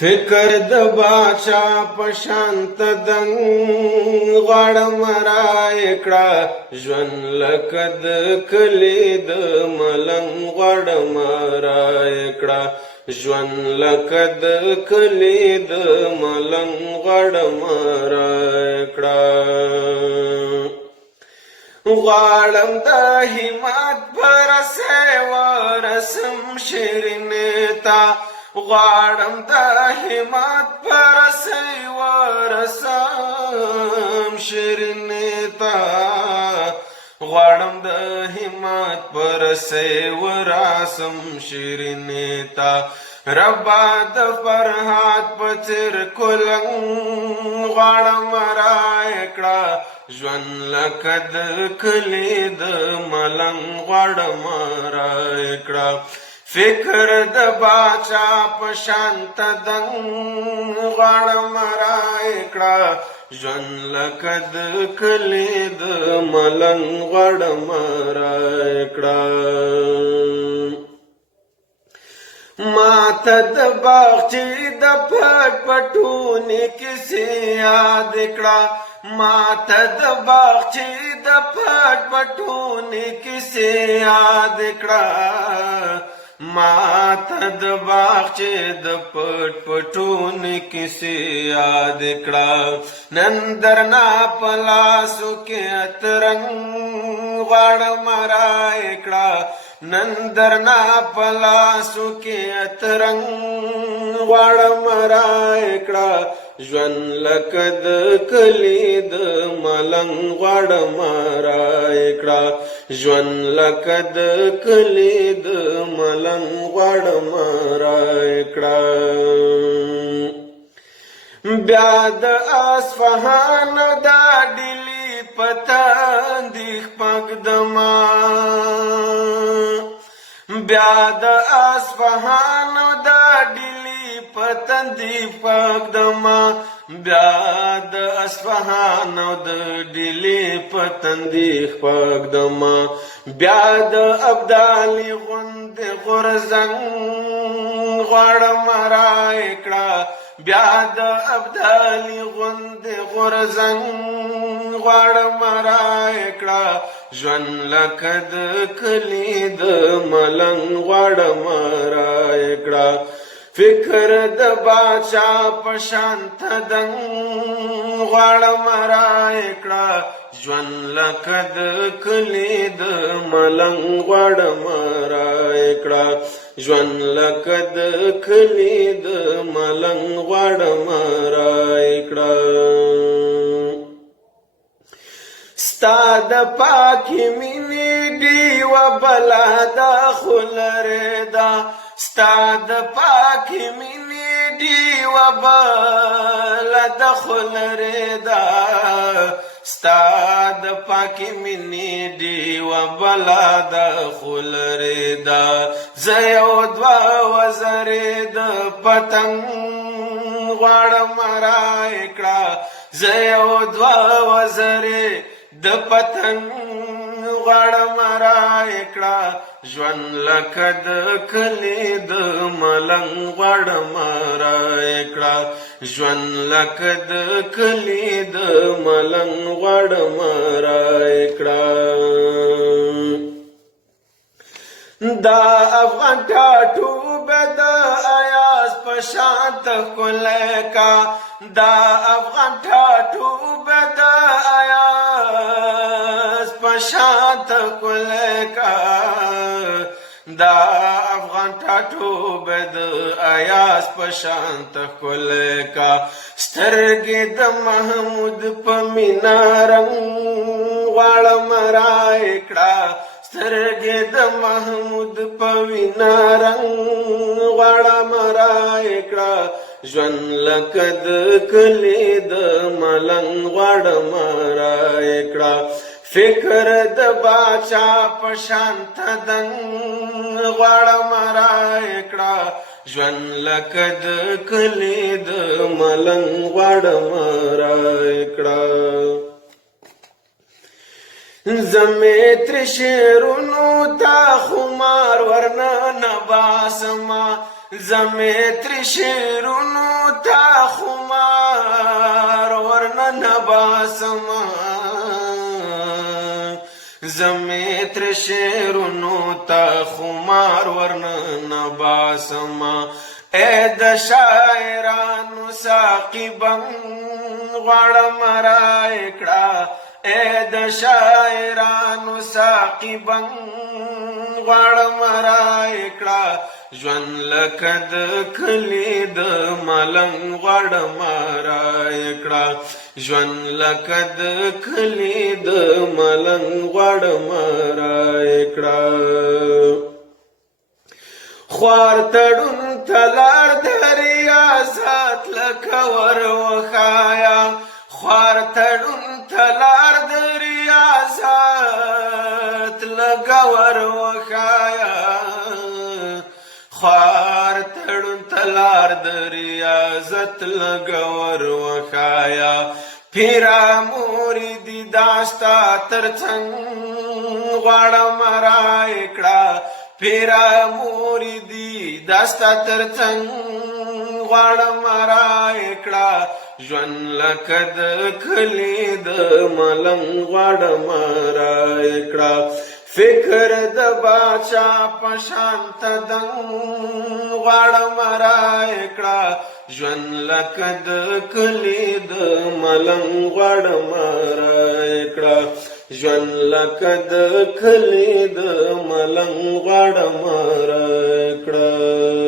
فکر د باچا پشانت دنګ غړم رای کړه ژوند لکه د کلی د ملنګ غړم رای کړه ژوند لکه د کلی د ملنګ غړم رای کړه غواړم د همت پر ورسم شیرینتا غواړم د همت پر ورسم شیرینتا غواړم د همت پر ورسم شیرینتا ربا د فرحات پچر کولنګ غواړم رای کړه ژوند لکه د کلی د ملنګ غواړم رای کړه فکر د باچا پشانت دنګ غواړم رای کړه ژوند لکه د کلی د ملنګ غواړم رای کړه ماته د باغچې د پټ پټونې کیسې یاد کړه ماته د باغچې د پټ پټونې کیسې یاد کړه ماته د باغچې د پټ پټونې کیسې یاد کړه نن درنا په لاسو کې اترنګ غواړم رای کړه نن درنا په لاسو کې اترنګ غواړم رای کړه ژوند لکه د کلی د ملنګ غواړم رای کړه ژوند لکه د کلی د ملنګ غواړم رای کړه بیا د اصفهان د ډیلی پتاندې پګدما بیا د اصفهان د ډیلی پتاندې پګدما بیا د اصفهان د ډیلی پتاندې پګدما بیا د ابدالي غوند غرزنګ غواړم رای کړه بیا د ابدالي غوند غرزنګ غواړم رای کړه ژوند لکه د کلی د ملنګ غواړم رای کړه فکر د باچا پشانت دنګ غواړم رای کړه ژوند لکه د کلی د ملنګ غواړم رای کړه ژوند لکه د کلی د ملنګ غواړم رای کړه ستا د پاکې مینې ډیوه بله ده خو لرې ده ستا د پاکې مینې ډیوه بله ده خو لرې ده ستا د پاکې مینې ډیوه بله ده خو لرې ده زه یو دوه وزرې د پتنګ غواړم رای کړه زه یو دوه وزرې د پتنګ غواړم رای کړه ژوند لکه د کلی د ملنګ غواړم رای کړه ژوند لکه د کلی د ملنګ غواړم رای کړه دا افغان ټاټوبه د ایاز په شانت ښکلی کا دا افغان ټاټوبه د ایاز په شانت ښکلی کا دا افغان ټاټوبه د ایاز په شانت ښکلی کا سترګې د محمود په مینا رنګ غواړم رای کړه سترګې د محمود په وینا رنګ غواړم رای کړه ژوند لکه د کلی د ملنګ غواړم رای کړه فکر د باچا پشانت دنګ غواړم رای کړه ژوند لکه د کلی د ملنګ غواړم رای کړه زمې تر شعرونو تا خمار ورنه نباسما زمې تر شعرونو تا خمار ورننه باسمه زمې تر شعرونو تا خمار ورننه باسمه اے د شاعرانو ساقي بنګ غواړم راکړه اے د شاعرانو ساقي بنګ غواړم راکړه ژوند لکه د کلي د ملنګ غواړم راکړه ژوند لکه د کلي د ملنګ غواړم راکړه خوار تړون تلار د ریاضت لکه ور وښایا خوار تړون تلار د ریاضت لکه ور وښایا خوار تړون تلار د ریاضت لکه ور وښایا پیرا موریدي داستا ترڅنګ غواړم راکړه پیرا موریدي داستا ترڅنګ غواړم راکړه ژوند لکه د کلي د ملنګ غواړم راکړه فکر د باچا په شان تدنګ غواړم راکړه ژوند لکه د کلي د ملنګ غواړم راکړه ژوند لکه د کلي د ملنګ غواړم راکړه